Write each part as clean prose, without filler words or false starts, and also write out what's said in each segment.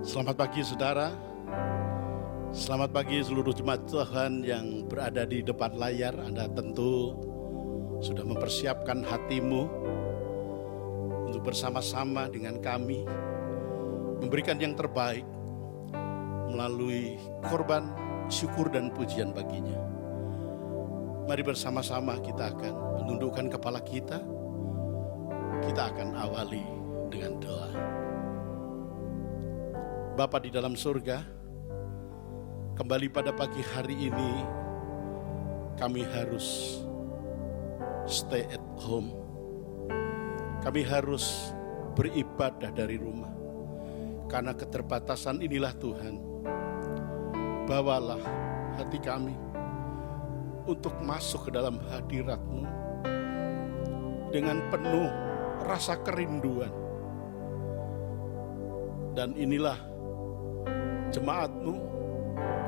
Selamat pagi saudara. Selamat pagi seluruh jemaat Tuhan yang berada di depan layar. Anda tentu sudah mempersiapkan hatimu untuk bersama-sama dengan kami memberikan yang terbaik melalui korban syukur dan pujian baginya. Mari bersama-sama kita akan menundukkan kepala kita. Kita akan awali dengan doa. Bapa di dalam surga, kembali pada pagi hari ini kami harus stay at home. Kami harus beribadah dari rumah. Karena keterbatasan inilah Tuhan, bawalah hati kami untuk masuk ke dalam hadirat-Mu dengan penuh rasa kerinduan. Dan inilah jemaat-Mu,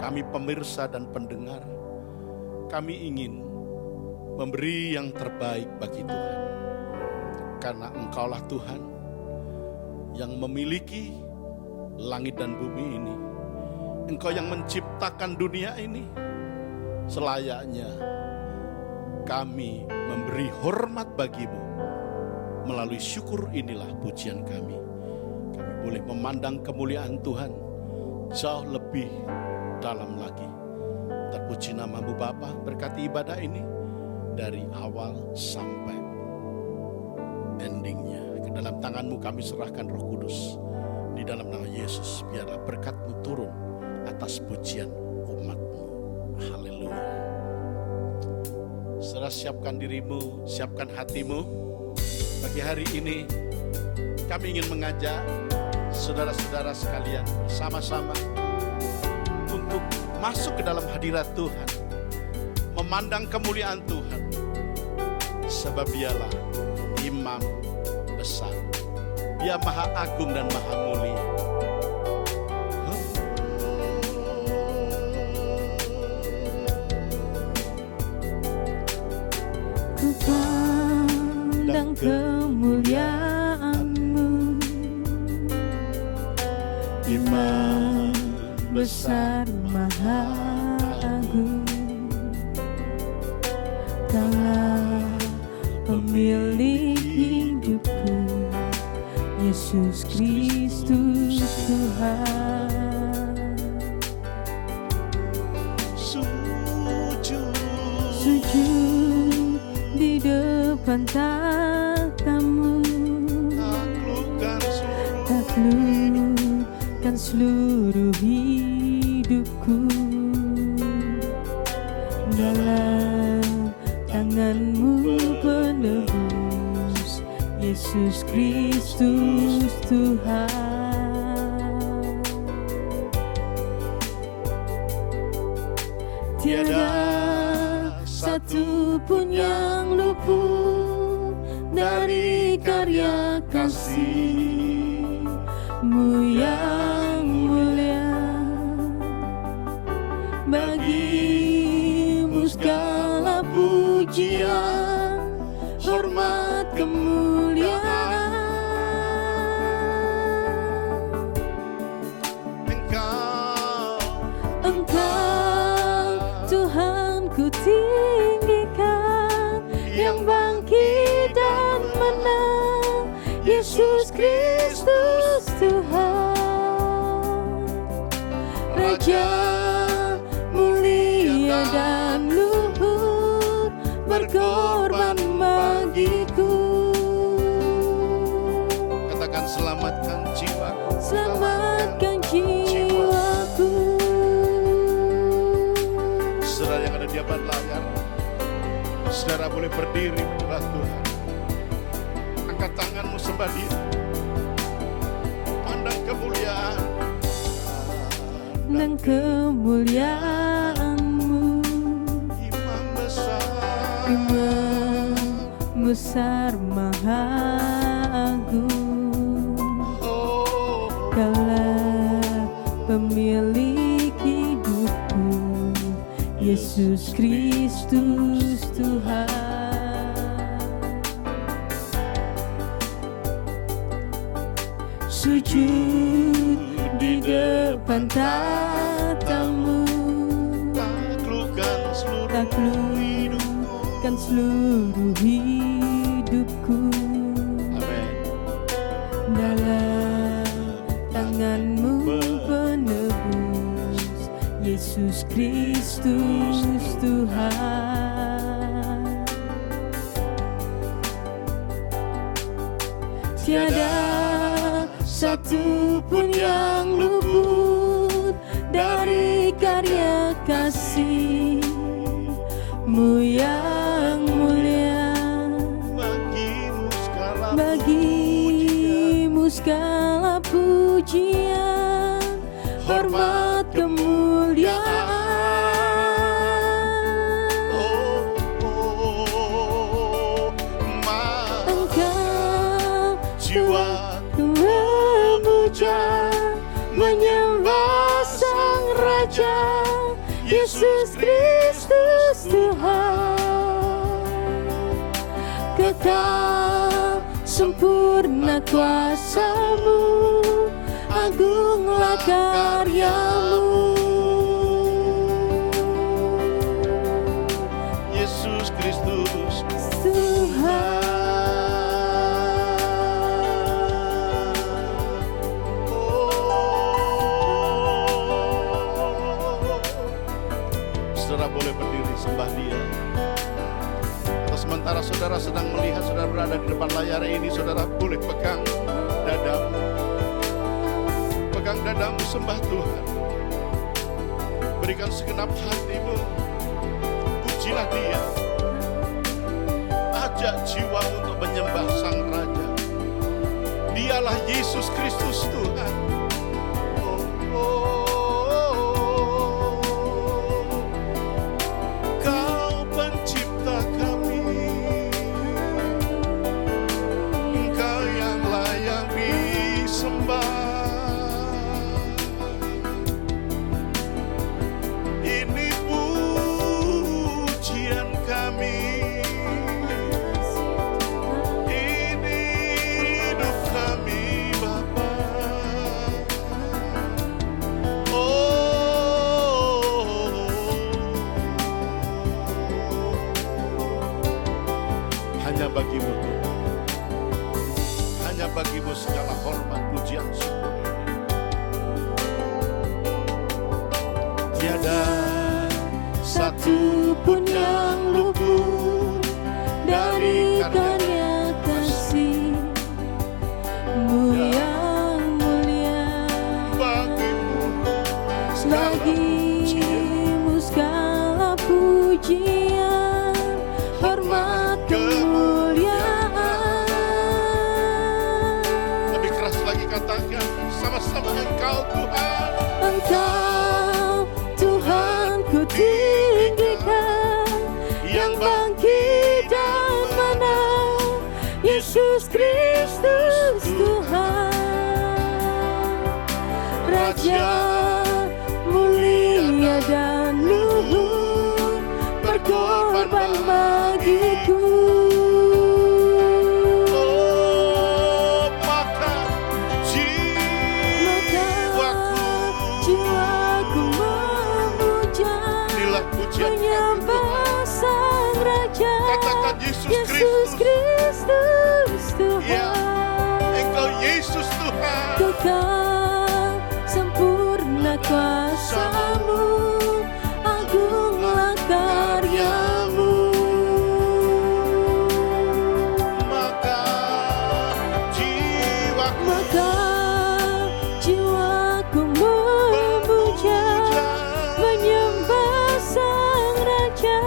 kami pemirsa dan pendengar, kami ingin memberi yang terbaik bagi Tuhan. Karena Engkaulah Tuhan yang memiliki langit dan bumi ini. Engkau yang menciptakan dunia ini. Selayaknya kami memberi hormat bagi-Mu. Melalui syukur inilah pujian kami. Kami boleh memandang kemuliaan Tuhan jauh lebih dalam lagi. Terpuji nama-Mu Bapa, berkati ibadah ini dari awal sampai endingnya. Ke dalam tangan-Mu kami serahkan Roh Kudus. Di dalam nama Yesus, biarlah berkat-Mu turun atas pujian umat-Mu. Haleluya. Saudara, siapkan dirimu, siapkan hatimu. Pagi hari ini kami ingin mengajak saudara-saudara sekalian bersama-sama untuk masuk ke dalam hadirat Tuhan, memandang kemuliaan Tuhan, sebab Dialah Imam besar. Dia Maha Agung dan Maha Mulia. Ku pandang kemuliaan-Mu, Imam besar Maha Agung. Kaulah pemilik hidupku, Yesus Kristus Tuhan. Sujud di depan tahta-Mu, taklukkan seluruh hidupku. Dalam tangan-Mu penebus, Yesus Kristus Tuhan. Tiada satu pun yang luput dari karya kasih-Mu yang mulia. Bagi-Mu segala pujian, hormat, kemuliaan. Engkau Tuhan ku tinggikan, yang bangkit dan menang, Yesus Kristus Tuhan. Raja mulia dan luhur, berkorban bagiku. Katakan, selamatkan jiwaku. Selamatkan jiwaku. Saudara yang ada di depan layar, saudara boleh berdiri menyembah Tuhan. Angkat tanganmu, sembah Dia. Pandang kemuliaan Dan kemuliaan-Mu, Imam besar. Imam besar Maha Agung. Kaulah pemilik hidupku, Yesus Kristus Tuhan. sujud di depan tatamu, taklukkan seluruh hidupku. Amin. Dalam tanganmu penebus, Yesus Kristus Tuhan. Tiada satu pun yang luput dari karya kasih-Mu yang mulia. Bagimu segala pujian, hormat, kemuliaan. Engkau jiwaku memuja, menyembah Sang Raja, Yesus Kristus Tuhan. Kekal sempurna kuasa-Mu, agunglah karya-Mu. Yesus Kristus Tuhan. Saudara boleh berdiri sembah Dia. Atau sementara saudara sedang melihat, saudara berada di depan layar ini, saudara boleh pegang dadamu. Pegang dadamu, sembah Tuhan. Berikan segenap hatimu. Pujilah Dia. Ajak jiwa untuk menyembah Sang Raja. Dialah Yesus Kristus Tuhan. Kau pencipta kami, Engkau yang layak disembah. Ini pujian kami, ini hidup kami Bapa. Hanya bagimu Tuhan, hanya bagimu segala hormat, pujian, syukur ini. Tiada Satu pun yang luput dari karya kasih-Mu yang mulia. Bagimu segala pujian, hormat, kemuliaan. Lebih keras lagi katakan, sama-sama Engkau Tuhan. Engkau Tuhan ku tinggikan, yang bangkit dan menang, Yesus Kristus Tuhan. Raja mulia dan luhur, berkorban bagiku. Maka jiwaku memuja, inilah pujian menyembah Sang Raja, Katakan Yesus Yesus Kristus Tuhan. Ya, Engkau Yesus Tuhan. Kekal sempurna kuasa-Mu, agunglah karya-Mu. Maka jiwaku memuja, menyembah Sang Raja,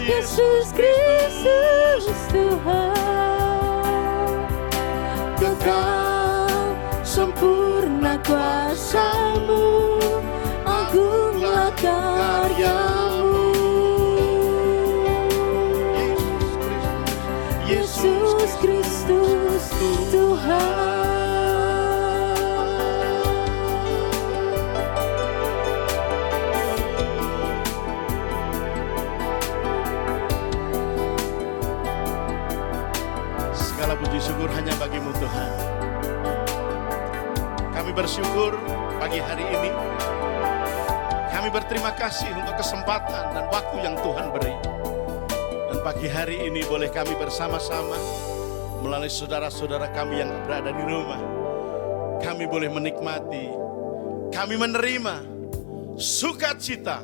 Yesus Kristus Tuhan. Kekal sempurna kuasa-Mu, agunglah karya-Mu. Yesus Kristus Tuhan. Segala puji syukur hanya bagimu Tuhan. Kami bersyukur pagi hari ini. Kami berterima kasih untuk kesempatan dan waktu yang Tuhan beri. Dan pagi hari ini boleh kami bersama-sama melalui saudara-saudara kami yang berada di rumah. Kami boleh menikmati, kami menerima sukacita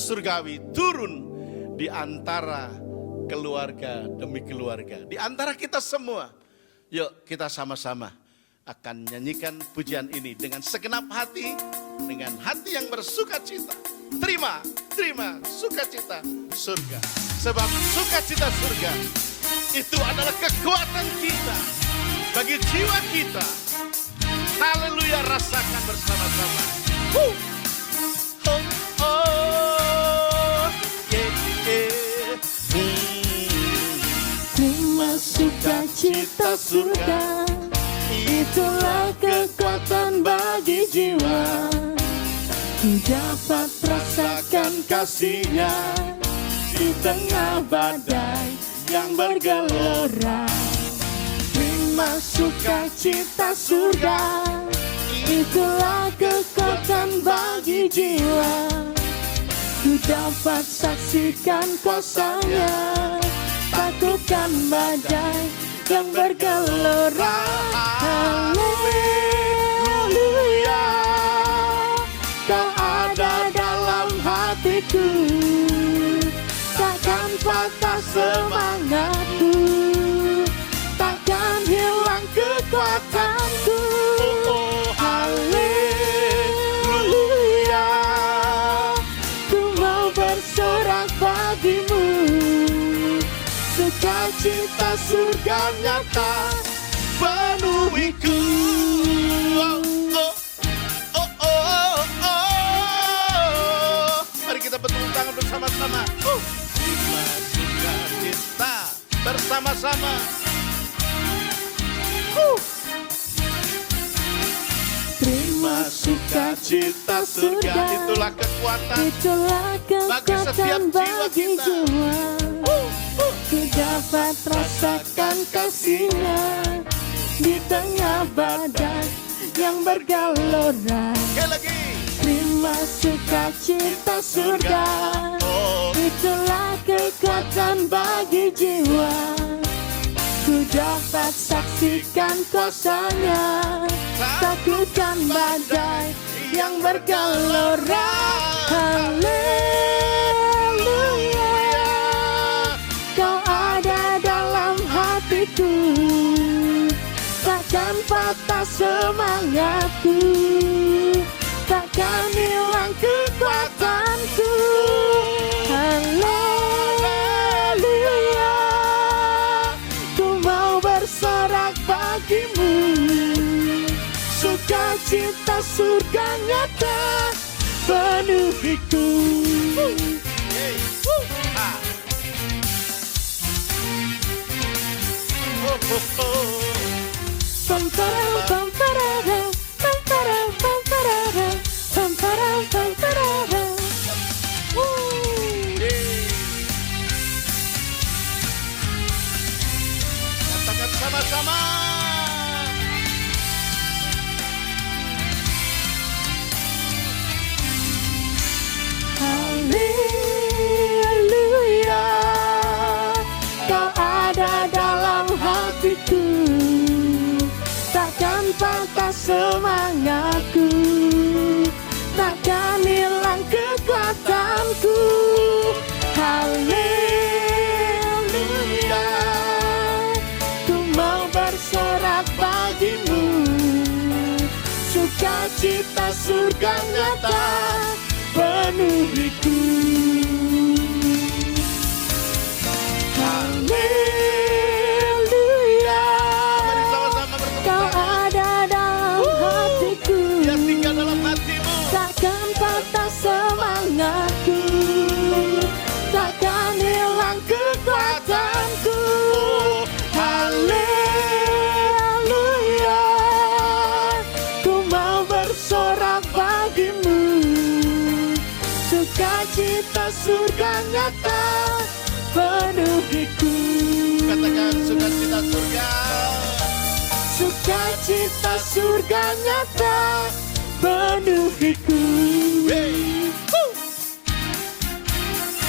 surgawi turun di antara keluarga demi keluarga. Di antara kita semua. Yuk kita sama-sama akan nyanyikan pujian ini dengan segenap hati, dengan hati yang bersukacita. Terima sukacita surga. Sebab sukacita surga itu adalah kekuatan kita bagi jiwa kita. Haleluya, rasakan bersama-sama. Oh, yeah, yeah. Terima sukacita surga, itulah kekuatan bagi jiwa. Ku dapat rasakan kasih-Nya di tengah badai yang bergelora. Terima sukacita surga, itulah kekuatan bagi jiwa. Ku dapat saksikan kuasa-Nya, taklukkan badai yang bergelora. Haleluya, Kau ada dalam hatiku, takkan patah semangatku, takkan hilang kekuatanku. Haleluya, ku mau bersorak bagimu, sukacita surga nyata penuhiku. Mari kita bertepuk tangan bersama-sama. Terima sukacita bersama-sama. Terima sukacita surga, itulah kekuatan bagi setiap jiwa kita. Ku dapat rasakan kasih-Nya di tengah badai yang bergelora. Sekali lagi. Terima sukacita surga, itulah kekuatan bagi jiwa. Ku dapat saksikan kuasa-Nya, taklukkan badai yang bergelora. Haleluya, Kau ada dalam hatiku, takkan patah semangatku, takkan hilang kekuatanku. Haleluya, ku mau bersorak bagimu, sukacita surga nyata penuhiku. Pam-param, pam-pararam, pam-param, pam-pararam, pam-param, pam-pararam. Katakan sama-sama. Haleluya, Kau ada dalam hatiku, takkan patah semangatku, takkan hilang kekuatanku. Haleluya, ku mau bersorak bagimu, sukacita surga nyata penuhiku. Haleluya, Mari sama-sama bertepuk Kau tangan. ada dalam hatiku, Dia tinggal dalam hatimu. takkan patah semangatku, takkan hilang kekuatanku. Haleluya, ku mau bersorak bagimu, sukacita surga nyata penuhiku. sukacita surga nyata penuhiku.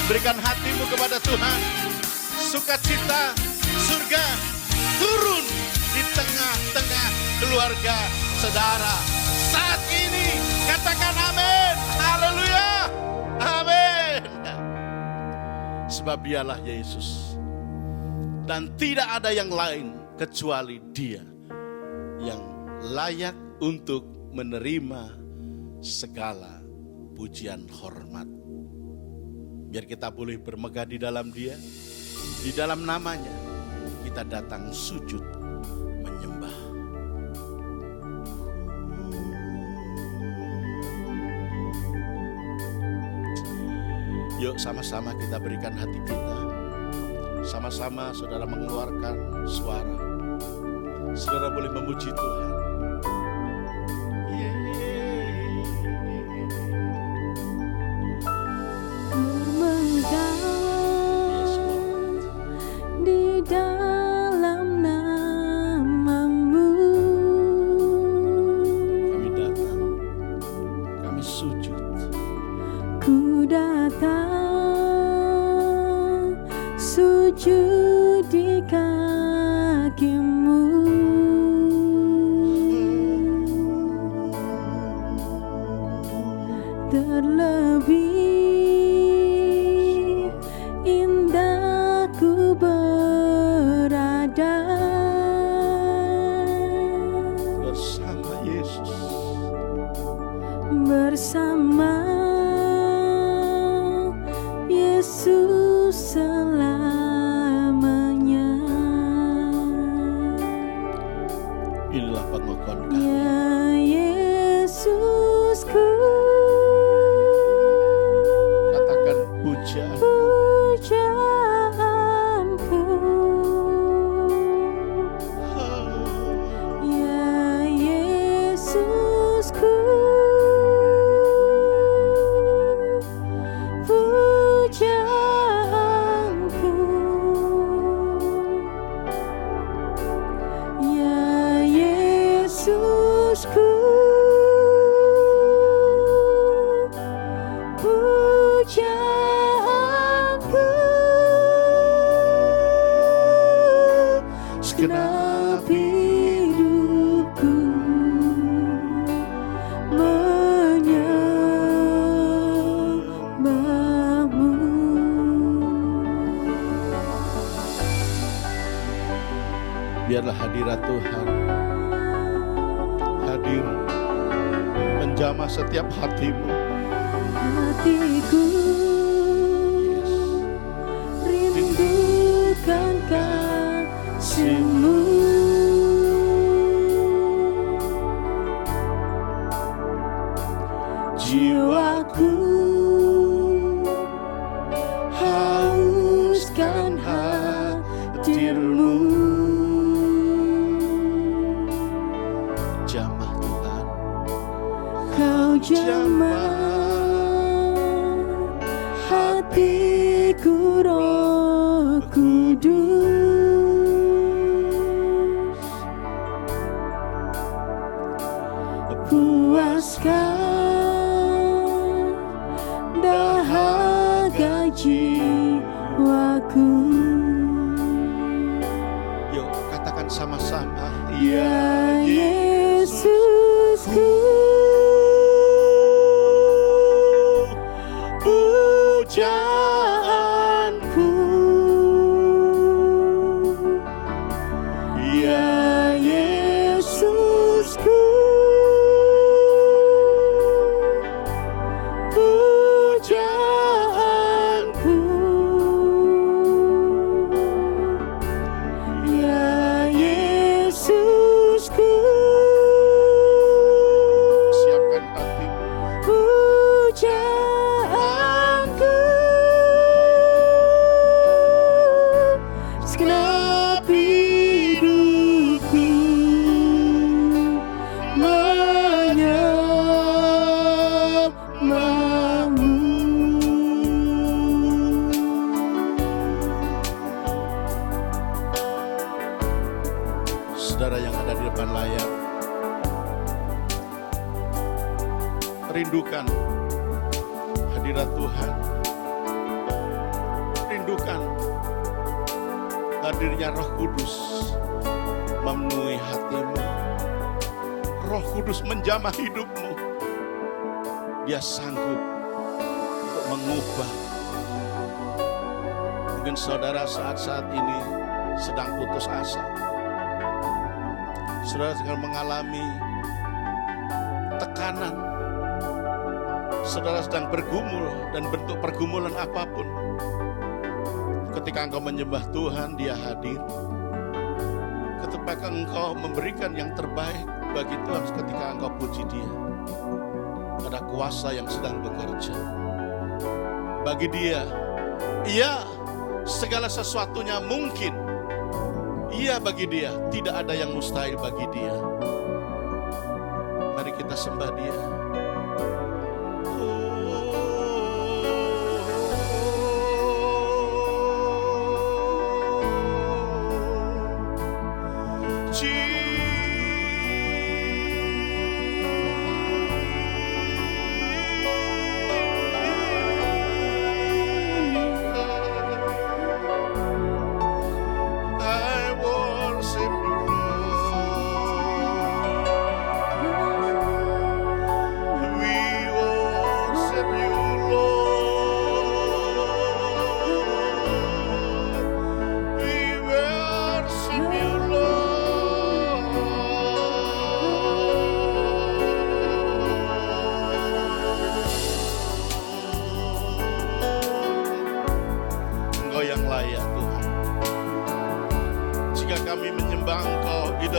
Berikan hatimu kepada Tuhan. Sukacita surga turun di tengah-tengah keluarga saudara saat ini. Katakan amin. Haleluya. Amin. Sebab dialah Yesus. Dan tidak ada yang lain kecuali Dia yang layak untuk menerima segala pujian hormat. Biar kita boleh bermegah di dalam Dia, di dalam namanya kita datang sujud menyembah. Yuk sama-sama kita berikan hati kita. Sama-sama saudara mengeluarkan suara. Saudara boleh memuji Tuhan. Di dalam namamu Kami datang, kami sujud. ku datang sujud di kakimu. Terlebih indah ku berada Bersama Yesus. bersama Yesus selamanya. Inilah pengakuan kami. Ya Yesusku, Katakan pujian. pujaanku. Ya Yesusku, pujaanku. Ya Yesusku, pujaanku. Segenap hidupku menyembahmu. Biarlah hadirat Tuhan hadir menjamah setiap hatimu. Hatiku rindukan kasih-Mu. Jiwaku hauskan hadir-Mu. Jamah Tuhan. Kau jamah hatiku, Roh Kudus. Puaskan dahaga jiwaku. Yuk katakan sama-sama. Ya Yesusku, pujaanku. Ya Yesusku, layar. Rindukan hadirat Tuhan. Rindukan hadirnya Roh Kudus memenuhi hatimu. Roh Kudus menjamah hidupmu. Dia sanggup untuk mengubah. Mungkin saudara saat-saat ini sedang putus asa. Saudara sedang mengalami tekanan. Saudara sedang bergumul dan bentuk pergumulan apapun. Ketika engkau menyembah Tuhan, Dia hadir. Ketika engkau memberikan yang terbaik bagi Tuhan, ketika engkau puji Dia, ada kuasa yang sedang bekerja. Bagi Dia, iya, segala sesuatunya mungkin. Iya, bagi Dia tidak ada yang mustahil bagi Dia. Mari kita sembah Dia.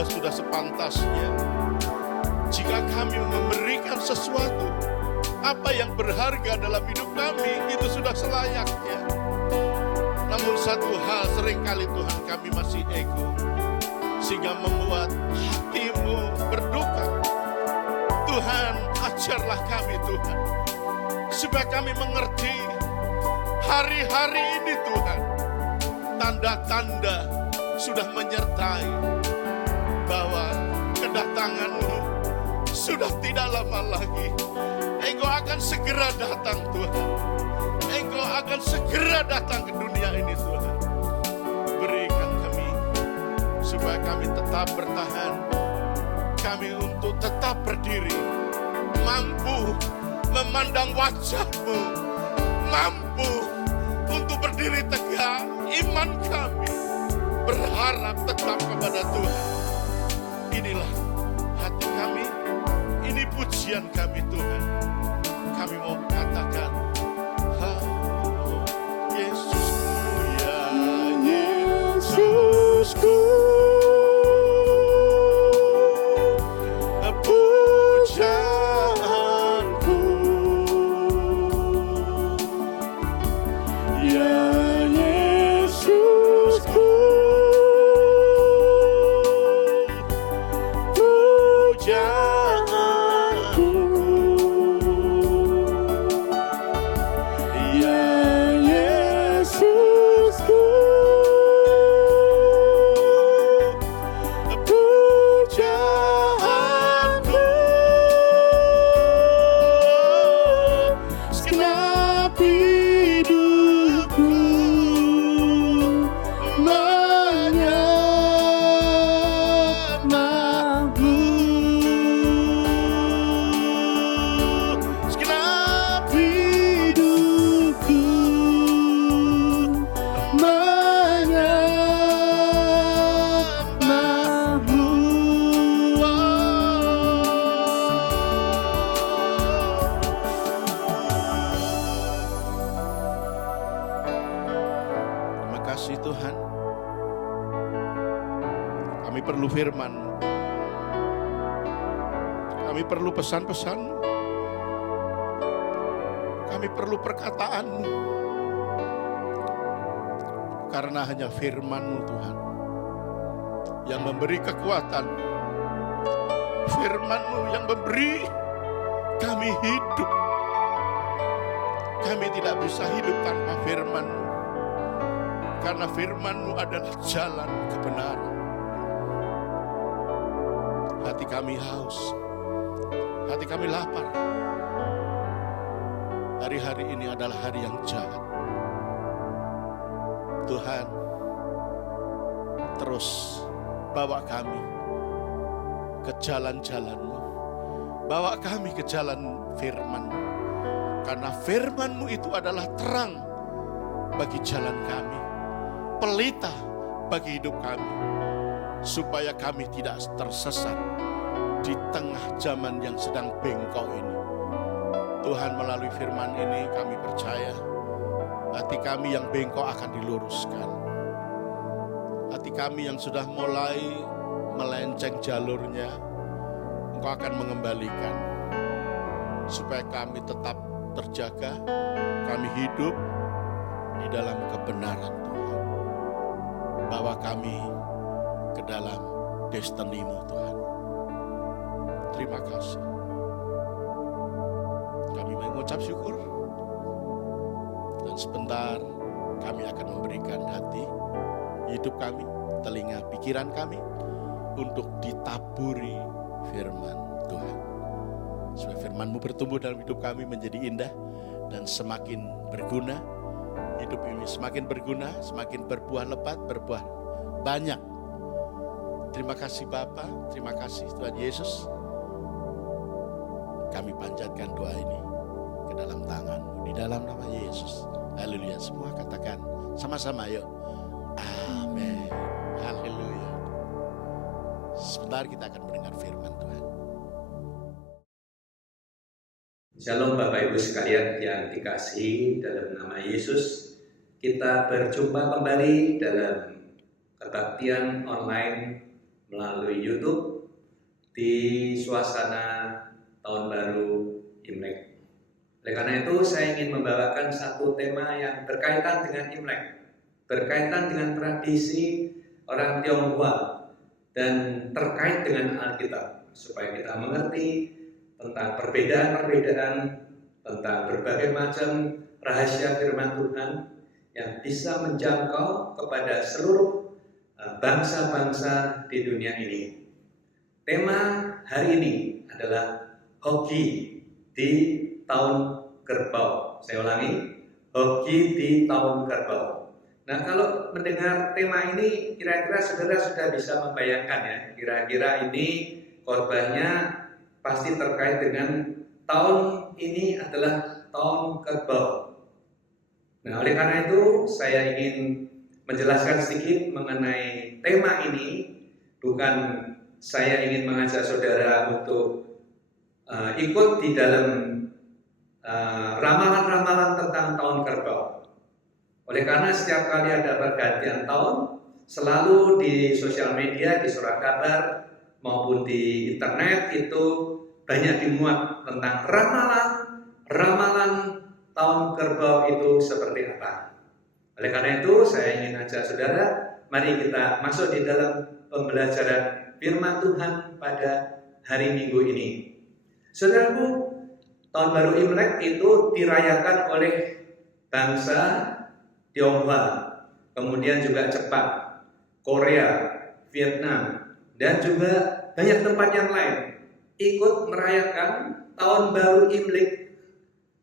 Sudah sepantasnya. Jika kami memberikan sesuatu, apa yang berharga dalam hidup kami, itu sudah selayaknya. Namun satu hal seringkali Tuhan, kami masih ego, sehingga membuat hatimu berduka. Tuhan, ajarlah kami Tuhan, supaya kami mengerti hari-hari ini Tuhan, tanda-tanda sudah menyertai bahwa kedatangan-Mu sudah tidak lama lagi. Engkau akan segera datang Tuhan. Engkau akan segera datang ke dunia ini Tuhan. Berikan kami supaya kami tetap bertahan. Kami untuk tetap berdiri, mampu memandang wajah-Mu, mampu untuk berdiri tegak. Iman kami berharap tetap kepada Tuhan. Inilah hati kami, ini pujian kami Tuhan. Kami mau katakan, haleluya, Yesusku ya Yesusku, pujaanku ya Yesusku. kasih Tuhan. Kami perlu firman-Mu. Kami perlu pesan-pesan-Mu. Kami perlu perkataan-Mu. Karena hanya firman-Mu Tuhan yang memberi kekuatan. Firman-Mu yang memberi kami hidup. Kami tidak bisa hidup tanpa firman-Mu. Karena firman-Mu adalah jalan kebenaran. Hati kami haus, hati kami lapar. Hari-hari ini adalah hari yang jahat. Tuhan, terus bawa kami ke jalan-jalan-Mu. Bawa kami ke jalan firman-Mu. Karena firman-Mu itu adalah terang bagi jalan kami, pelita bagi hidup kami, supaya kami tidak tersesat di tengah zaman yang sedang bengkok ini. Tuhan, melalui firman ini kami percaya hati kami yang bengkok akan diluruskan. Hati kami yang sudah mulai melenceng jalurnya, Engkau akan mengembalikan, supaya kami tetap terjaga, kami hidup di dalam kebenaran Tuhan. Bawa kami ke dalam destiny-Mu Tuhan. Terima kasih. Kami mengucap syukur, dan sebentar kami akan memberikan hati, hidup kami, telinga, pikiran kami untuk ditaburi firman Tuhan. Supaya firman-Mu bertumbuh dalam hidup kami menjadi indah dan semakin berguna. Hidup ini semakin berguna, semakin berbuah lebat, berbuah banyak. Terima kasih Bapa, terima kasih Tuhan Yesus. Kami panjatkan doa ini ke dalam tangan-Mu, di dalam nama Yesus. Haleluya. Semua katakan sama-sama yuk. Amin. Haleluya. Sebentar kita akan mendengar firman Tuhan. Shalom Bapak Ibu sekalian yang dikasihi dalam nama Yesus. Kita berjumpa kembali dalam kebaktian online melalui YouTube di suasana Tahun Baru Imlek. Oleh karena itu saya ingin membawakan satu tema yang berkaitan dengan Imlek, berkaitan dengan tradisi orang Tionghoa dan terkait dengan Alkitab, supaya kita mengerti tentang perbedaan-perbedaan, tentang berbagai macam rahasia firman Tuhan yang bisa menjangkau kepada seluruh bangsa-bangsa di dunia ini. Tema hari ini adalah Hoki di tahun kerbau. Saya ulangi, Hoki di tahun kerbau. Nah, kalau mendengar tema ini, kira-kira saudara sudah bisa membayangkan ya, kira-kira ini korbannya pasti terkait dengan tahun ini adalah tahun kerbau. Nah, oleh karena itu saya ingin menjelaskan sedikit mengenai tema ini. Bukan saya ingin mengajak saudara untuk ikut di dalam ramalan-ramalan tentang tahun kerbau. Oleh karena setiap kali ada pergantian tahun, selalu di sosial media, di surat kabar maupun di internet itu banyak dimuat tentang ramalan tahun kerbau itu seperti apa. Oleh karena itu saya ingin ajak saudara, mari kita masuk di dalam pembelajaran firman Tuhan pada hari Minggu ini. Saudaraku, tahun baru Imlek itu dirayakan oleh bangsa Tionghoa, kemudian juga Jepang, Korea, Vietnam, dan juga banyak tempat yang lain ikut merayakan tahun baru Imlek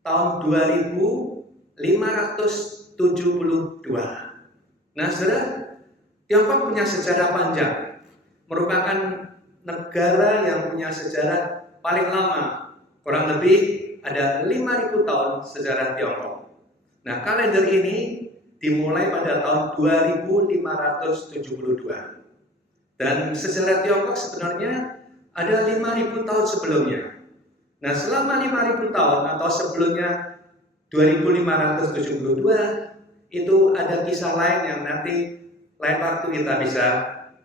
tahun 2572. Nah, saudara, Tiongkok punya sejarah panjang, merupakan negara yang punya sejarah paling lama, kurang lebih ada 5.000 tahun sejarah Tiongkok. Nah, kalender ini dimulai pada tahun 2572. Dan sejarah Tiongkok sebenarnya ada 5.000 tahun sebelumnya. Nah, selama 5.000 tahun atau sebelumnya 2572 itu ada kisah lain yang nanti lain waktu kita bisa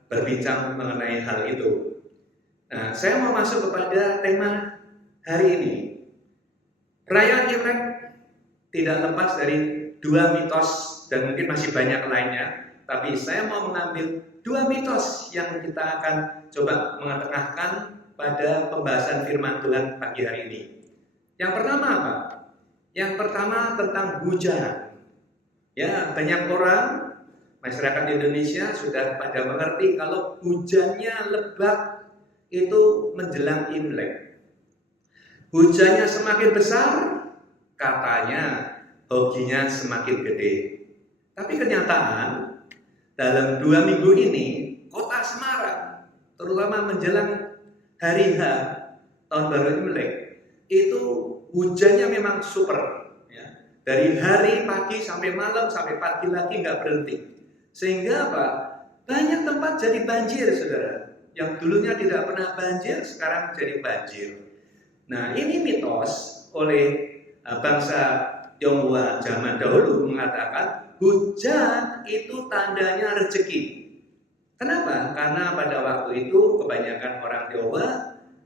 berbincang mengenai hal itu. Nah, saya mau masuk kepada tema hari ini. Perayaan Imlek tidak lepas dari dua mitos dan mungkin masih banyak lainnya, tapi saya mau mengambil dua mitos yang kita akan coba mengetengahkan pada pembahasan firman Tuhan pagi hari ini. Yang pertama apa? Yang pertama tentang hujan. Ya, banyak orang masyarakat Indonesia sudah pada mengerti kalau hujannya lebat itu menjelang Imlek. Hujannya semakin besar, katanya hokinya semakin gede. Tapi kenyataan dalam 2 minggu ini kota Semarang, terutama menjelang hari H tahun baru Imlek, itu hujannya memang super. Ya. Dari hari pagi sampai malam sampai pagi lagi nggak berhenti. Sehingga apa? Banyak tempat jadi banjir, saudara. Yang dulunya tidak pernah banjir, sekarang jadi banjir. Nah, ini mitos oleh bangsa Tionghoa zaman dahulu mengatakan hujan itu tandanya rezeki. Kenapa? Karena pada waktu itu kebanyakan orang Tionghoa,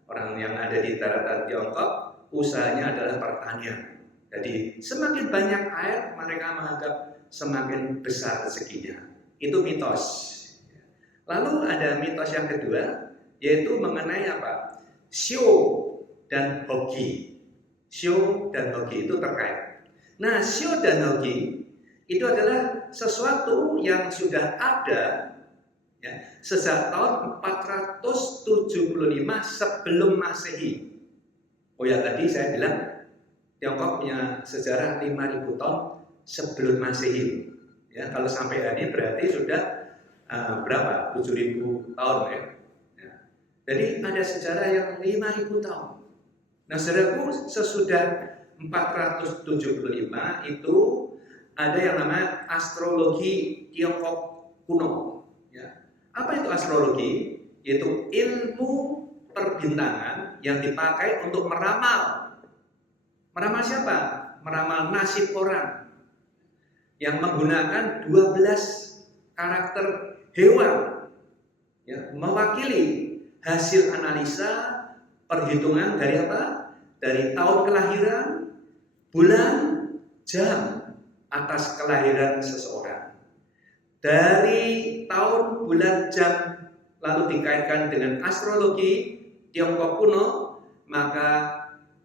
orang yang ada di daratan Tiongkok, usahanya adalah pertanian. Jadi semakin banyak air, mereka menganggap semakin besar rezekinya. Itu mitos. Lalu ada mitos yang kedua, yaitu mengenai apa? Shio dan hoki. Shio dan hoki itu terkait. Nah, shio dan hoki itu adalah sesuatu yang sudah ada ya, sejak tahun 475 sebelum Masehi. Oh ya, tadi saya bilang Tiongkok punya sejarah 5.000 tahun sebelum Masehi. Ya, kalau sampai hari ini berarti sudah berapa? 7.000 tahun ya. Ya. Jadi ada sejarah yang 5.000 tahun. Nah, saudaraku, sesudah 475 itu ada yang namanya astrologi Tiongkok kuno. Ya. Apa itu astrologi? Yaitu ilmu perbintangan yang dipakai untuk meramal. Meramal siapa? Meramal nasib orang. Yang menggunakan 12 karakter hewan. Ya, mewakili hasil analisa perhitungan dari apa? Dari tahun kelahiran, bulan, jam atas kelahiran seseorang. Dari tahun, bulan, jam lalu dikaitkan dengan astrologi Tiongkok kuno, maka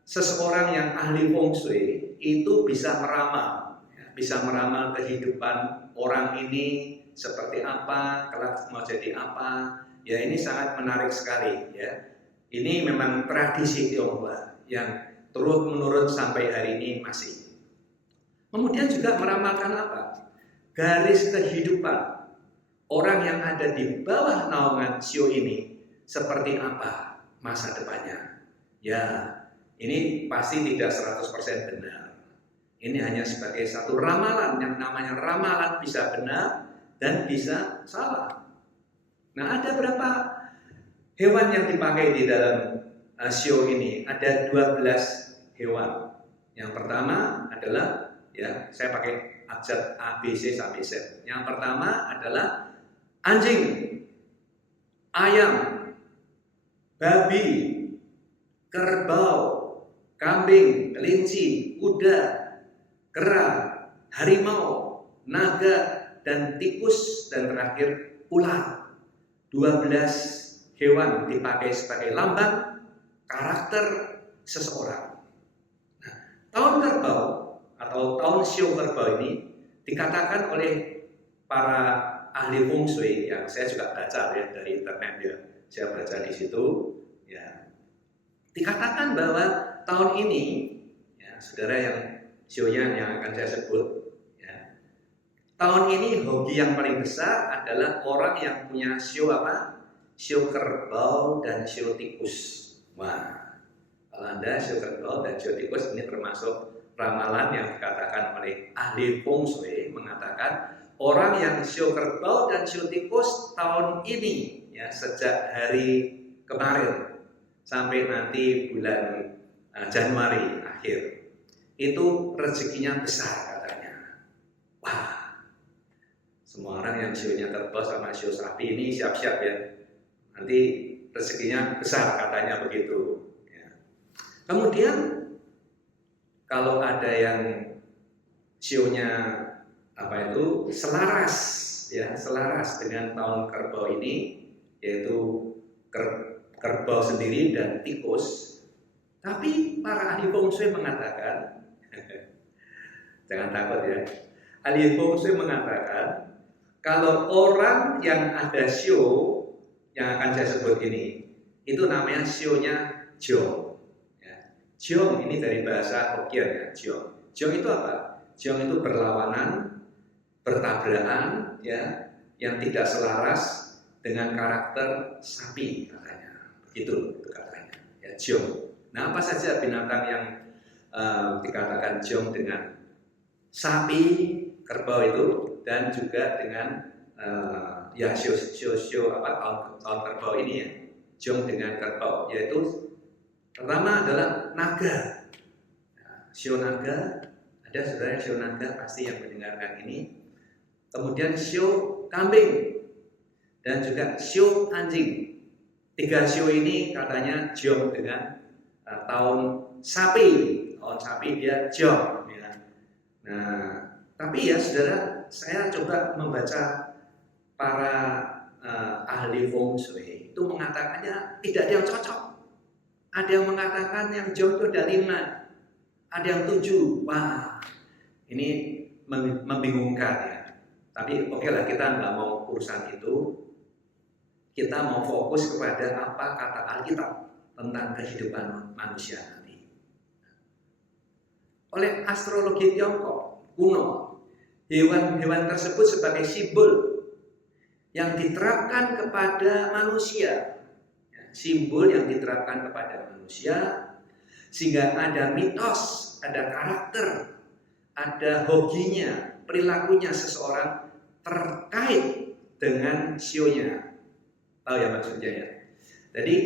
seseorang yang ahli feng shui itu bisa meramal, bisa meramal kehidupan orang ini seperti apa, kelak mau jadi apa. Ya, ini sangat menarik sekali ya. Ini memang tradisi Tionghoa yang turun-menurun sampai hari ini masih. Kemudian juga meramalkan apa? Garis kehidupan orang yang ada di bawah naungan Shio ini seperti apa masa depannya. Ya, ini pasti tidak 100% benar. Ini hanya sebagai satu ramalan, yang namanya ramalan bisa benar dan bisa salah. Nah, ada berapa hewan yang dipakai di dalam Shio ini? Ada 12 hewan. Yang pertama adalah, ya, saya pakai abjad A, B, C sampai Z. Yang pertama adalah anjing, ayam, babi, kerbau, kambing, kelinci, kuda, kera, harimau, naga, dan tikus, dan terakhir ular. 12 hewan dipakai sebagai lambang karakter seseorang. Nah, tahun kerbau atau tahun Shio kerbau ini dikatakan oleh para ahli feng shui yang saya juga baca ya dari internet ya, saya baca di situ ya. Dikatakan bahwa tahun ini ya, saudara yang Shio-nya yang akan saya sebut ya, tahun ini hoki yang paling besar adalah orang yang punya Shio apa? Shio kerbau dan Shio tikus. Wah, kalau Anda Shio kerbau dan Shio tikus ini termasuk ramalan yang dikatakan oleh ahli feng shui, mengatakan orang yang Shio kerbau dan Shio tikus tahun ini ya, sejak hari kemarin sampai nanti bulan Januari akhir itu rezekinya besar katanya. Wah, semua orang yang Shio-nya kerbau sama Shio sapi ini siap-siap ya, nanti rezekinya besar katanya begitu ya. Kemudian kalau ada yang Shio-nya apa itu selaras ya, selaras dengan tahun kerbau ini, yaitu kerbau sendiri dan tikus. Tapi para ahli feng shui mengatakan jangan takut ya, ahli feng shui mengatakan kalau orang yang ada Shio yang akan saya sebut ini, itu namanya sionya jong. Ya. Jong ini dari bahasa Hokkien ya, jong. Jong itu apa? Jong itu berlawanan, bertabrakan, ya, yang tidak selaras dengan karakter sapi katanya. Begitu itu katanya. Ya, jong. Nah, apa saja binatang yang dikatakan jong dengan sapi, kerbau itu, dan juga dengan ya tahun kerbau ini ya, jong dengan kerbau, yaitu pertama adalah naga. Nah, sio naga, ada saudara sio naga pasti yang mendengarkan ini. Kemudian sio kambing dan juga sio anjing. 3 sio ini katanya jong dengan tahun sapi. Tahun sapi dia jong. Ya. Nah, tapi ya saudara, saya coba membaca para ahli feng shui itu mengatakannya tidak ada yang cocok. Ada yang mengatakan yang jong itu ada 5, ada yang 7. Wah, ini membingungkan ya. Tapi oke lah, kita nggak mau urusan itu. Kita mau fokus kepada apa kata Alkitab tentang kehidupan manusia nanti. Oleh astrologi Tiongkok kuno, hewan-hewan tersebut sebagai simbol yang diterapkan kepada manusia. Simbol yang diterapkan kepada manusia, sehingga ada mitos, ada karakter, ada hokinya, perilakunya seseorang terkait dengan sionya. Tahu ya maksudnya ya? Jadi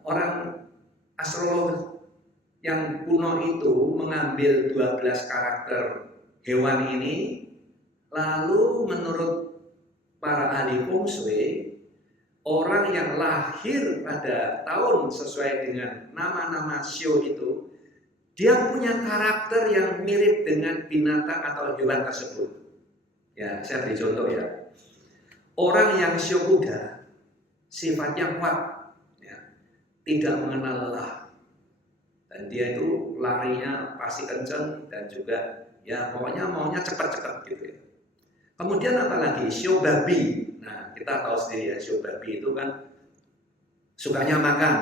orang astrolog yang kuno itu mengambil 12 karakter hewan ini, lalu menurut para ahli feng shui, orang yang lahir pada tahun sesuai dengan nama-nama sio itu, dia punya karakter yang mirip dengan binatang atau hewan tersebut. Ya, saya beri contoh ya. Orang yang sio kuda sifatnya kuat, ya, tidak mengenal lelah. Dan dia itu larinya pasti kencang dan juga ya pokoknya maunya cepat-cepat gitu ya. Kemudian apalagi sio babi. Nah, kita tahu sendiri ya, sio babi itu kan sukanya makan.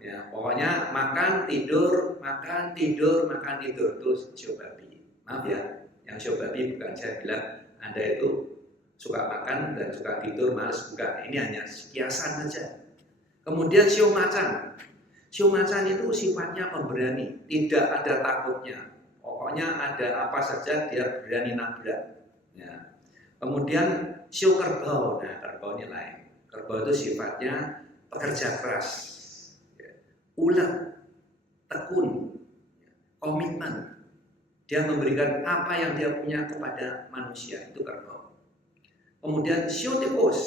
Ya, pokoknya makan, tidur, makan, tidur, makan, tidur. Itu sio babi. Maaf ya, yang sio babi bukan saya bilang Anda itu suka makan dan suka tidur, malas, bukan. Ini hanya kiasan saja. Kemudian sio macan. Sio macan itu sifatnya pemberani, tidak ada takutnya. Pokoknya ada apa saja dia berani nabrak. Ya. Kemudian sio kerbau. Nah, kerbau ini lain. Kerbau itu sifatnya pekerja keras, ya, ulet, tekun, komitmen. Dia memberikan apa yang dia punya kepada manusia, itu kerbau. Kemudian sio tikus,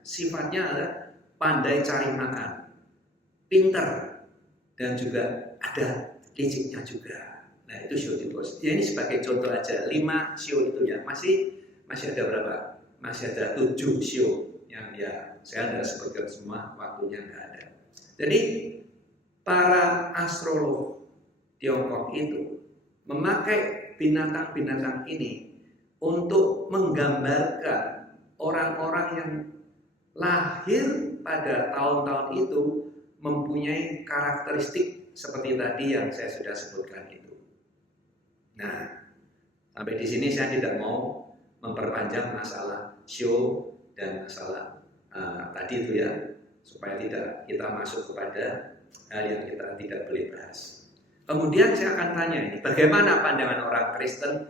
sifatnya adalah pandai cari makan, pinter, dan juga ada liciknya juga. Nah, itu sio tikus. Ya, ini sebagai contoh aja, 5 sio itu ya. Masih ada berapa? Masih ada 7 sio yang ya saya tidak sebutkan semua, waktunya nggak ada. Jadi para astrolog Tiongkok itu memakai binatang-binatang ini untuk menggambarkan orang-orang yang lahir pada tahun-tahun itu mempunyai karakteristik seperti tadi yang saya sudah sebutkan itu. Nah, sampai di sini saya tidak mau memperpanjang masalah sio dan masalah tadi itu ya, supaya tidak kita masuk kepada hal yang kita tidak boleh bahas. Kemudian saya akan tanya ini, bagaimana pandangan orang Kristen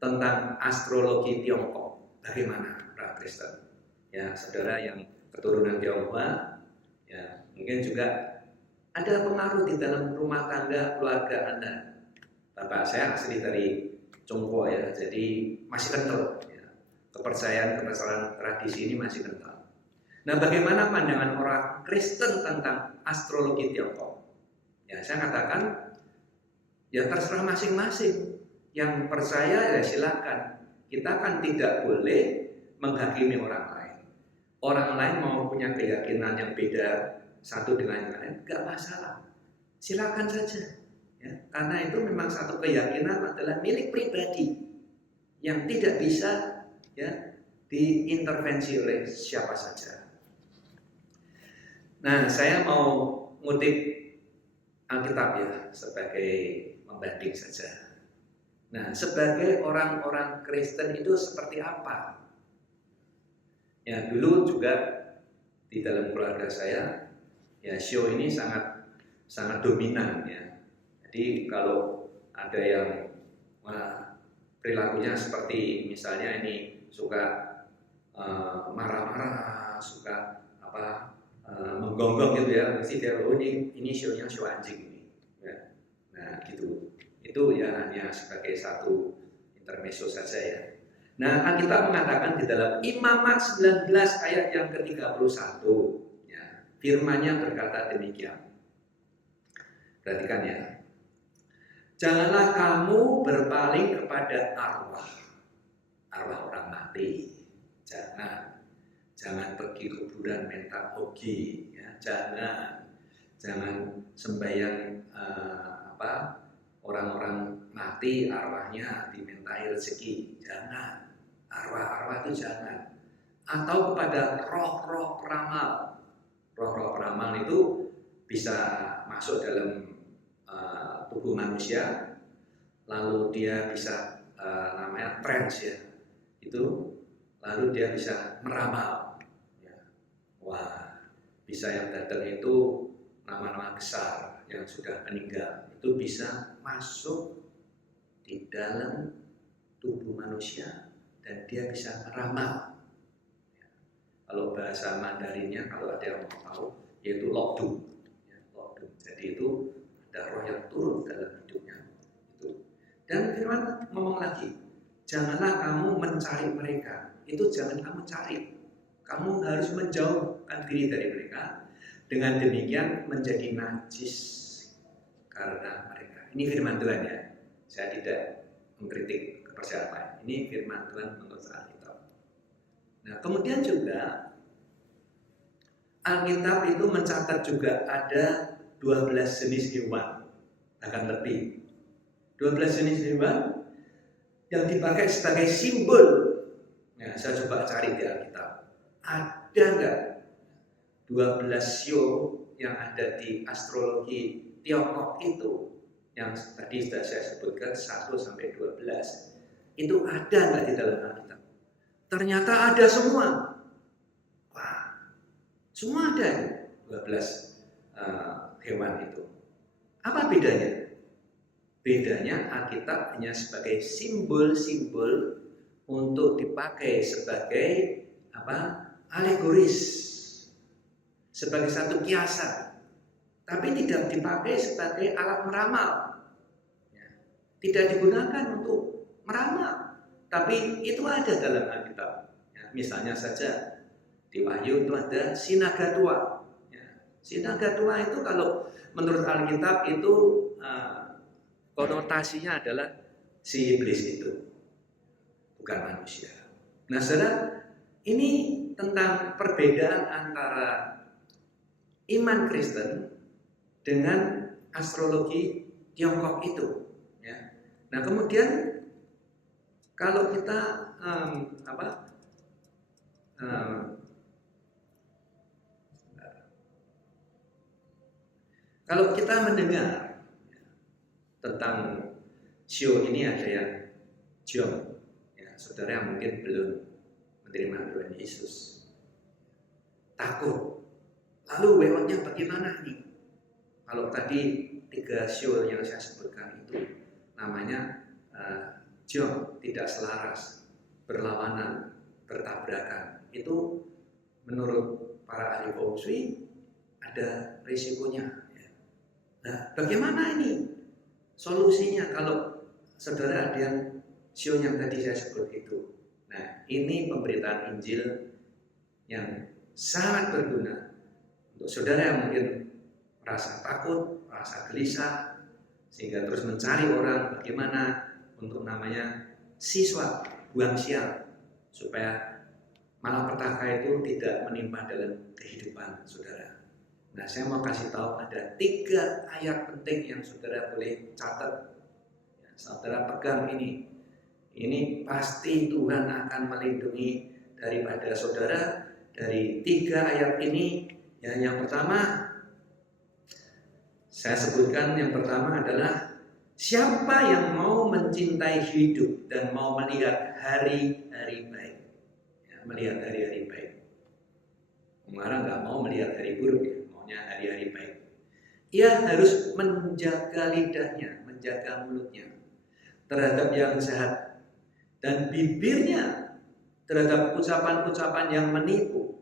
tentang astrologi Tiongkok? Bagaimana orang Kristen? Ya, saudara yang keturunan Tionghoa, ya mungkin juga ada pengaruh di dalam rumah tangga keluarga Anda. Bapak saya asli dari Chongqing ya, jadi masih kental. Ya. Kepercayaan tradisi ini masih kental. Nah, bagaimana pandangan orang Kristen tentang astrologi Tiongkok? Ya, saya katakan, ya terserah masing-masing. Yang percaya ya silakan. Kita kan tidak boleh menghakimi orang lain. Orang lain mau punya keyakinan yang beda satu dengan yang lain, nggak masalah. Silakan saja. Ya, karena itu memang satu keyakinan adalah milik pribadi yang tidak bisa ya diintervensi oleh siapa saja. Nah, saya mau ngutip Alkitab ya sebagai pembanding saja. Nah, sebagai orang-orang Kristen itu seperti apa? Ya, dulu juga di dalam keluarga saya, ya show ini sangat dominan ya. Jadi kalau ada yang perilakunya seperti misalnya ini suka marah-marah, suka menggonggong gitu ya, mesti dia ini show-nya show anjing ini. Ya. Nah gitu, itu ya hanya sebagai satu intermezzo saja ya. Nah Alkitab mengatakan di dalam Imamat 19 ayat yang ke-31 ya, firman-Nya berkata demikian. Perhatikan ya. Janganlah kamu berpaling kepada arwah orang mati. Jangan pergi kuburan minta ogi, ya. Jangan sembahyang orang-orang mati arwahnya dimintai rezeki. Jangan, arwah itu jangan. Atau kepada roh-roh peramal. Roh-roh peramal itu bisa masuk dalam tubuh manusia, lalu dia bisa namanya trance ya, itu lalu dia bisa meramal ya. Wah, bisa yang datang itu nama-nama besar yang sudah meninggal itu bisa masuk di dalam tubuh manusia dan dia bisa meramal ya. Kalau bahasa Mandarinnya kalau ada yang mau tahu yaitu lokdu ya, lokdu. Jadi itu ada roh yang turun dalam hidupnya itu. Dan firman ngomong lagi, janganlah kamu mencari mereka. Itu jangan kamu cari. Kamu harus menjauhkan diri dari mereka. Dengan demikian menjadi najis karena mereka. Ini firman Tuhan ya. Saya tidak mengkritik kepercayaan lain. Ini firman Tuhan menurut Alkitab. Nah, kemudian juga Alkitab itu mencatat juga ada 12 jenis hewan, akan lebih 12 jenis hewan yang dipakai sebagai simbol. Nah, saya coba cari di Alkitab. Ada nggak 12 show yang ada di astrologi Tiongkok itu yang tadi sudah saya sebutkan 1 sampai 12 itu ada nggak di dalam Alkitab? Ternyata ada semua. Wah, semua ada 12 hewan itu. Apa bedanya? Bedanya Alkitab hanya sebagai simbol-simbol untuk dipakai sebagai alegoris, sebagai satu kiasan, tapi tidak dipakai sebagai alat meramal. Tidak digunakan untuk meramal, tapi itu ada dalam Alkitab. Ya, misalnya saja di Wahyu itu ada sinaga tua. Sinaga tua itu kalau menurut Alkitab itu konotasinya adalah si iblis itu, bukan manusia. Nah, saudara, ini tentang perbedaan antara iman Kristen dengan astrologi Tiongkok itu. Ya. Nah, kemudian kalau kita kalau kita mendengar tentang show ini ada yang Jom, ya, saudara yang mungkin belum menerima Tuhan Yesus, takut. Lalu WO-nya bagaimana nih? Kalau tadi 3 show yang saya sebutkan itu namanya Jom, tidak selaras, berlawanan, bertabrakan. Itu menurut para ahli Feng Shui ada risikonya. Nah, bagaimana ini solusinya kalau saudara ada yang show yang tadi saya sebut itu? Nah, ini pemberitaan Injil yang sangat berguna untuk saudara yang mungkin merasa takut, merasa gelisah, sehingga terus mencari orang bagaimana untuk namanya siswa buang sial, supaya malapetaka itu tidak menimpa dalam kehidupan saudara. Nah, saya mau kasih tahu ada 3 ayat penting yang saudara boleh catat. Ya, saudara pegang ini. Ini pasti Tuhan akan melindungi daripada saudara dari 3 ayat ini Ya, yang pertama saya sebutkan, yang pertama adalah siapa yang mau mencintai hidup dan mau melihat hari-hari baik. Ya, melihat hari-hari baik. Orang nggak mau melihat hari buruk, ya, maunya hari-hari baik. Ia harus menjaga lidahnya, menjaga mulutnya terhadap yang jahat, dan bibirnya terhadap ucapan-ucapan yang menipu.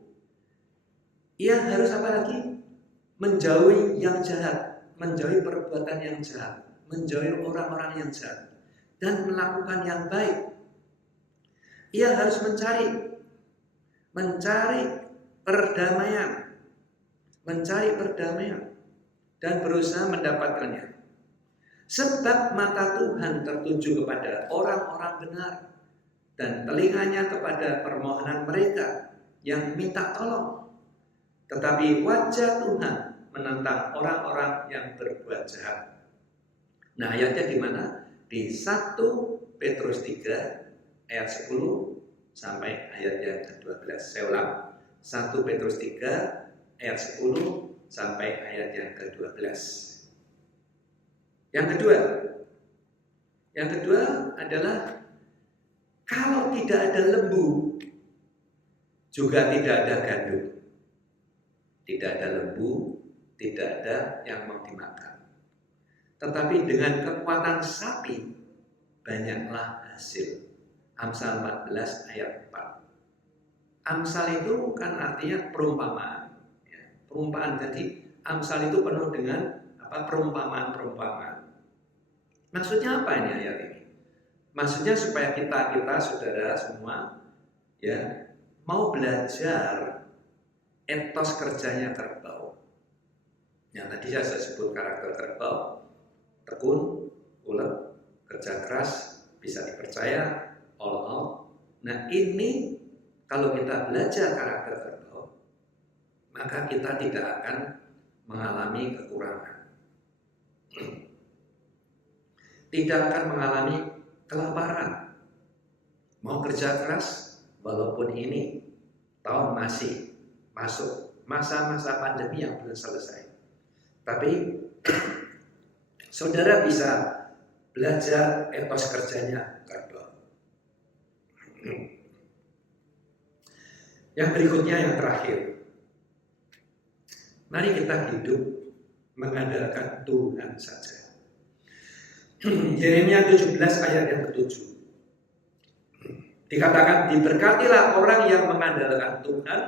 Ia harus apa lagi? Menjauhi yang jahat, menjauhi perbuatan yang jahat, menjauhi orang-orang yang jahat, dan melakukan yang baik. Ia harus mencari perdamaian, dan berusaha mendapatkannya. Sebab mata Tuhan tertuju kepada orang-orang benar, dan telinganya kepada permohonan mereka yang minta tolong. Tetapi wajah Tuhan menentang orang-orang yang berbuat jahat. Nah, ayatnya di mana? Di 1 Petrus 3 ayat 10 sampai ayat yang ke-12. Saya ulang. 1 Petrus 3 ayat 10 sampai ayat yang ke-12. Yang kedua adalah kalau tidak ada lembu, juga tidak ada gandum. Tidak ada lembu, tidak ada yang mau dimakan. Tetapi dengan kekuatan sapi, banyaklah hasil. Amsal 14 ayat 4. Amsal itu kan artinya perumpamaan. Ya, perumpamaan. Jadi Amsal itu penuh dengan perumpamaan-perumpamaan. Maksudnya apa ini ayat ini? Maksudnya supaya kita saudara semua ya mau belajar etos kerjanya kerbau. Yang tadi saya sebut karakter kerbau: tekun, ulet, kerja keras, bisa dipercaya, all out. Nah, ini kalau kita belajar karakter kerbau, maka kita tidak akan mengalami kekurangan. Tidak akan mengalami kelaparan. Mau kerja keras, walaupun ini tahun masih masuk masa-masa pandemi yang belum selesai. Tapi saudara bisa belajar etos kerjanya kerbau. Yang berikutnya, yang terakhir. Mari kita hidup mengandalkan Tuhan saja. Yeremia 17 ayat yang ke-7. Dikatakan, diberkatilah orang yang mengandalkan Tuhan,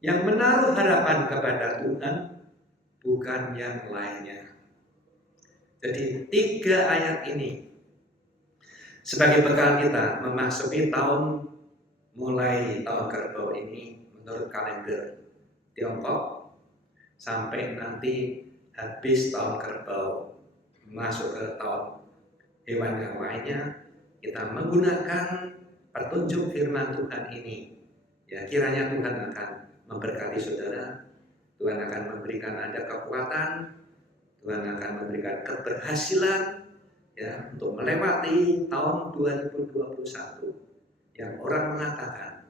yang menaruh harapan kepada Tuhan, bukan yang lainnya. Jadi 3 ayat ini sebagai bekal kita memasuki mulai tahun kerbau ini menurut kalender Tiongkok sampai nanti habis tahun kerbau masuk ke tahun hewan yang lainnya. Kita menggunakan petunjuk firman Tuhan ini. Ya, kiranya Tuhan akan memberkati saudara. Tuhan akan memberikan Anda kekuatan. Tuhan akan memberikan keberhasilan ya untuk melewati tahun 2021 yang orang mengatakan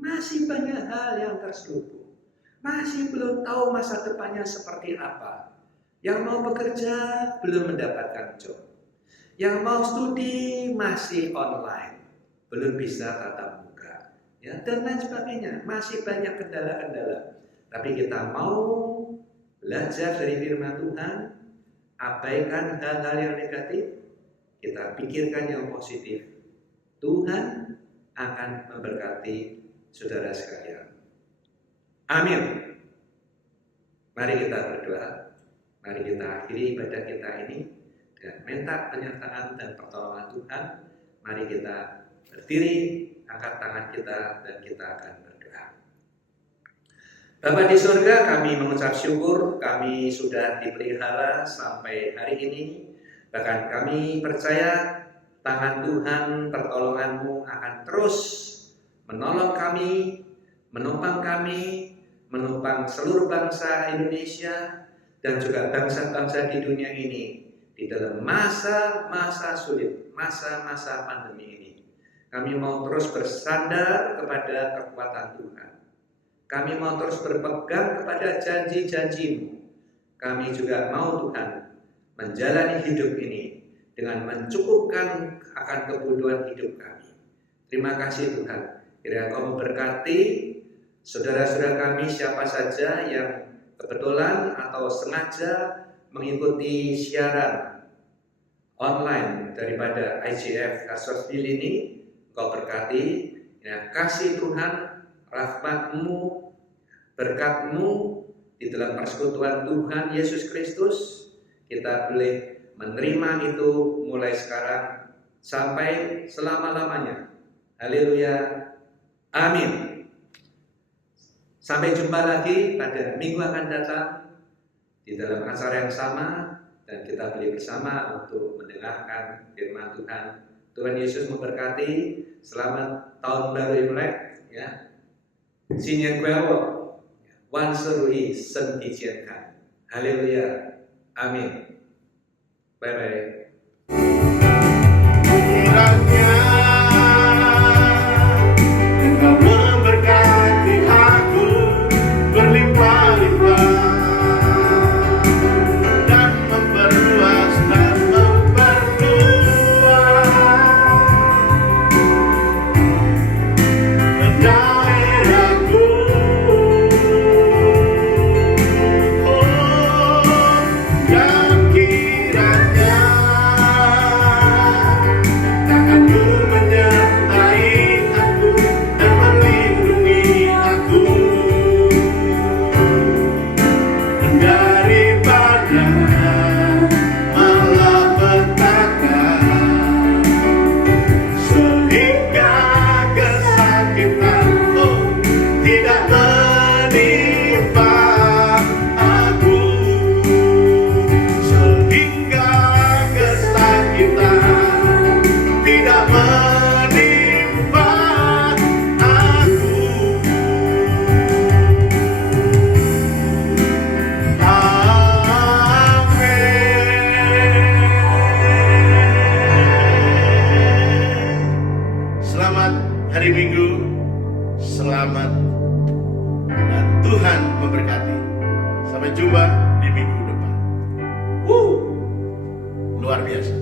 masih banyak hal yang terselubung. Masih belum tahu masa depannya seperti apa. Yang mau bekerja belum mendapatkan job. Yang mau studi masih online, belum bisa tatap muka, ya, dan lain sebagainya. Masih banyak kendala-kendala. Tapi kita mau belajar dari firman Tuhan, abaikan hal-hal yang negatif, kita pikirkan yang positif. Tuhan akan memberkati saudara sekalian. Amin. Mari kita berdoa. Mari kita akhiri ibadah kita ini dan minta penyertaan dan pertolongan Tuhan. Mari kita berdiri, angkat tangan kita, dan kita akan berdoa. Bapa di surga, kami mengucap syukur kami sudah dipelihara sampai hari ini. Bahkan kami percaya tangan Tuhan, pertolongan-Mu akan terus menolong kami, menopang seluruh bangsa Indonesia dan juga bangsa-bangsa di dunia ini di dalam masa-masa sulit, masa-masa pandemi ini. Kami mau terus bersandar kepada kekuatan Tuhan. Kami mau terus berpegang kepada janji-janji-Mu. Kami juga mau Tuhan menjalani hidup ini dengan mencukupkan akan kebutuhan hidup kami. Terima kasih Tuhan. Kiranya Kau memberkati saudara-saudara kami siapa saja yang kebetulan atau sengaja mengikuti siaran online daripada IGF Kasosville ini. Kau berkati, ya, kasih Tuhan, rahmat-Mu, berkat-Mu di dalam persekutuan Tuhan Yesus Kristus, kita boleh menerima itu mulai sekarang sampai selama-lamanya. Haleluya. Amin. Sampai jumpa lagi pada minggu akan datang di dalam acara yang sama, dan kita boleh bersama untuk mendengarkan firman Tuhan. Tuhan Yesus memberkati. Selamat tahun baru Imlek, ya. 新年快乐，万事如意，身体健康。哈利路亚，阿门。拜拜。 Kiranya Engkau memberkati aku berlimpah-limpah dan memperluas dan memperluas daerahku. Dan kiranya tangan-Mu menyertai aku dan melindungi aku daripada malapetaka, sehingga kesakitan tidak menimpa aku, sehingga kesakitan tidak menimpa aku. Amin. Selamat hari Minggu, selamat dan Tuhan memberkati. Sampai jumpa di minggu depan. Luar biasa.